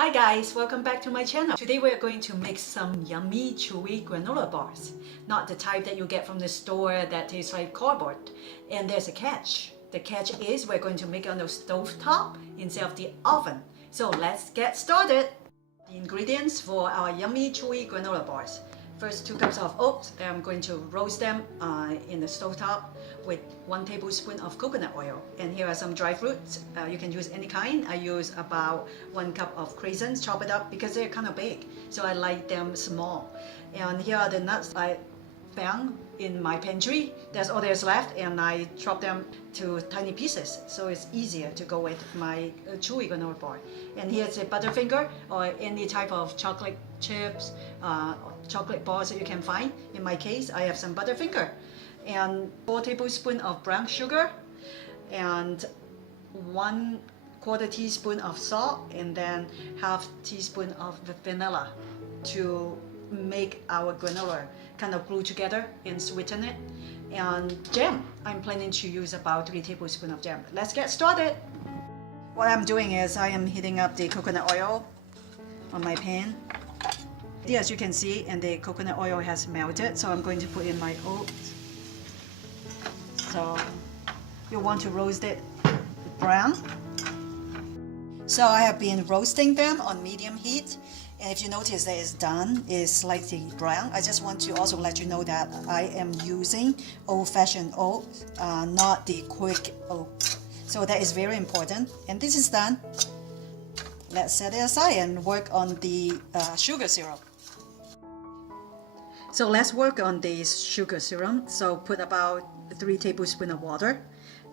Hi guys, welcome back to my channel. Today we're going to make some yummy chewy granola bars. Not the type that you get from the store that tastes like cardboard. And there's a catch. The catch is we're going to make it on the stove top instead of the oven. So let's get started. The ingredients for our yummy chewy granola bars. First, 2 cups of oats. I'm going to roast them in the stovetop with 1 tablespoon of coconut oil. And here are some dry fruits. You can use any kind. I use about 1 cup of craisins, chop it up because they're kind of big. So I like them small. And here are the nuts I found in my pantry. That's all there's left, and I chop them to tiny pieces so it's easier to go with my chewy granola bar. And here's a Butterfinger or any type of chocolate chips, chocolate bars that you can find. In my case, I have some Butterfinger. And 4 tablespoons of brown sugar and 1/4 teaspoon of salt, and then 1/2 teaspoon of the vanilla to make our granola kind of glue together and sweeten it. And jam, I'm planning to use about 3 tablespoons of jam. Let's get started. What I'm doing is I am heating up the coconut oil on my pan. As you can see, and the coconut oil has melted, so I'm going to put in my oats. So you want to roast it brown. So I have been roasting them on medium heat, and if you notice that it's done, it's slightly brown. I just want to also let you know that I am using old-fashioned oats, not the quick oats. So that is very important. And this is done. Let's set it aside and work on the sugar syrup. So let's work on this sugar syrup. So put about 3 tablespoons of water.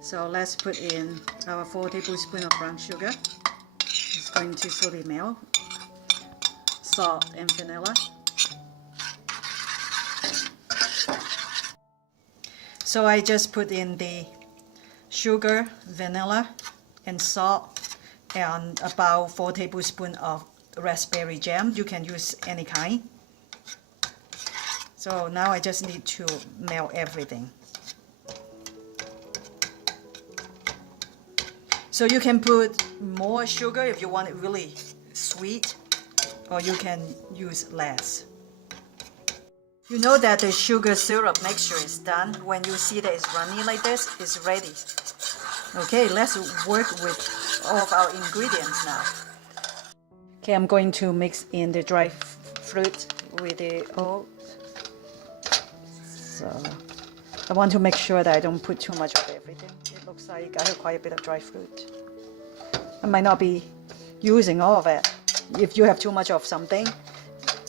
So let's put in our 4 tablespoons of brown sugar. It's going to slowly melt. Salt and vanilla. So I just put in the sugar, vanilla, and salt, and about 4 tablespoons of raspberry jam. You can use any kind. So now I just need to melt everything. So you can put more sugar if you want it really sweet, or you can use less. You know that the sugar syrup mixture is done when you see that it's runny like this, it's ready. Okay, let's work with all of our ingredients now. Okay, I'm going to mix in the dry fruit with the oats. So I want to make sure that I don't put too much of everything. It looks like I have quite a bit of dry fruit. I might not be using all of it. If you have too much of something,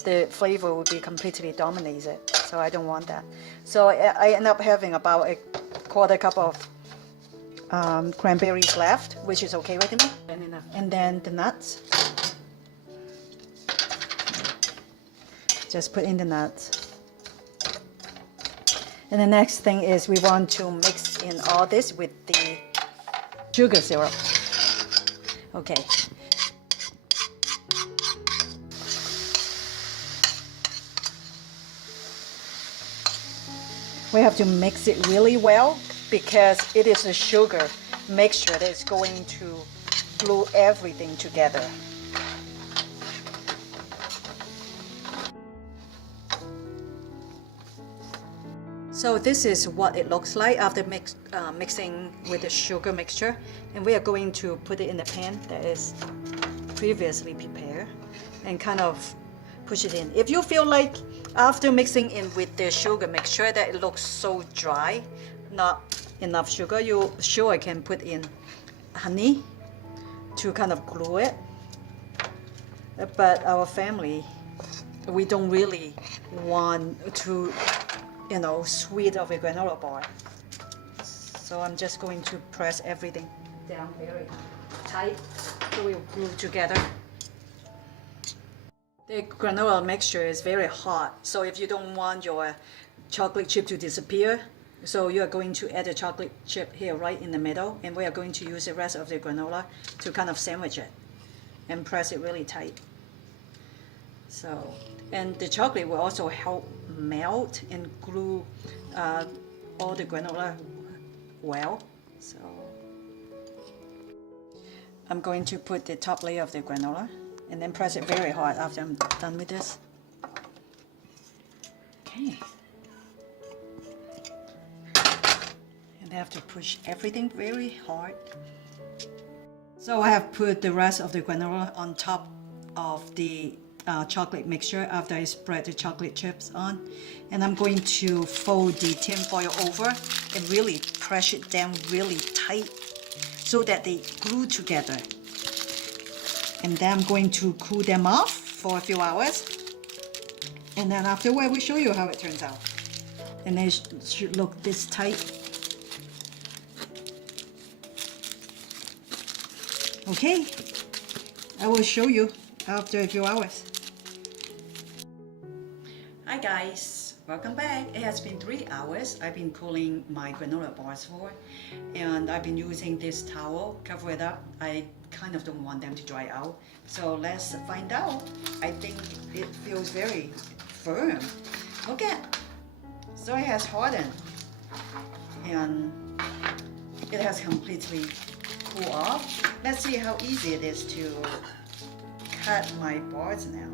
the flavor will be completely dominated. So I don't want that. So I end up having about 1/4 cup of cranberries left, which is okay with me. And then the nuts. Just put in the nuts. And the next thing is we want to mix in all this with the sugar syrup. Okay. We have to mix it really well because it is a sugar mixture that is going to glue everything together. So this is what it looks like after mixing with the sugar mixture, and we are going to put it in the pan that is previously prepared and kind of push it in. If you feel like after mixing in with the sugar mixture that it looks so dry, not enough sugar, you sure can put in honey to kind of glue it. But our family, we don't really want to, you know, sweet of a granola bar. So I'm just going to press everything down very tight so we'll glue together. The granola mixture is very hot, so if you don't want your chocolate chip to disappear, so you are going to add a chocolate chip here right in the middle, and we are going to use the rest of the granola to kind of sandwich it and press it really tight. So, and the chocolate will also help melt and glue all the granola well. So I'm going to put the top layer of the granola And then press it very hard after I'm done with this. Okay. And I have to push everything very hard. So I have put the rest of the granola on top of the chocolate mixture after I spread the chocolate chips on. And I'm going to fold the tin foil over and really press it down really tight so that they glue together. And then I'm going to cool them off for a few hours. And then afterward, we'll show you how it turns out. And they should look this tight. Okay, I will show you after a few hours. Hi guys, welcome back. It has been 3 hours I've been cooling my granola bars for, and I've been using this towel, cover it up. I kind of don't want them to dry out. So let's find out. I think it feels very firm. Look at, so it has hardened and it has completely cooled off. Let's see how easy it is to cut my bars now.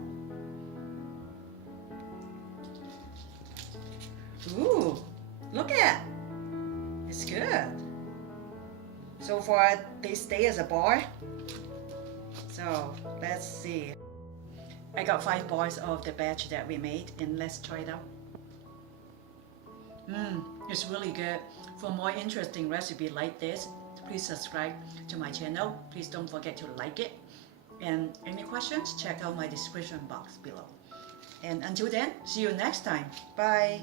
Ooh, look at, it's good. So far they stay as a bar. So let's see. I got 5 bars of the batch that we made, and let's try it out. It's really good. For more interesting recipe like this, please subscribe to my channel. Please don't forget to like it. And any questions, check out my description box below. And until then, see you next time. Bye.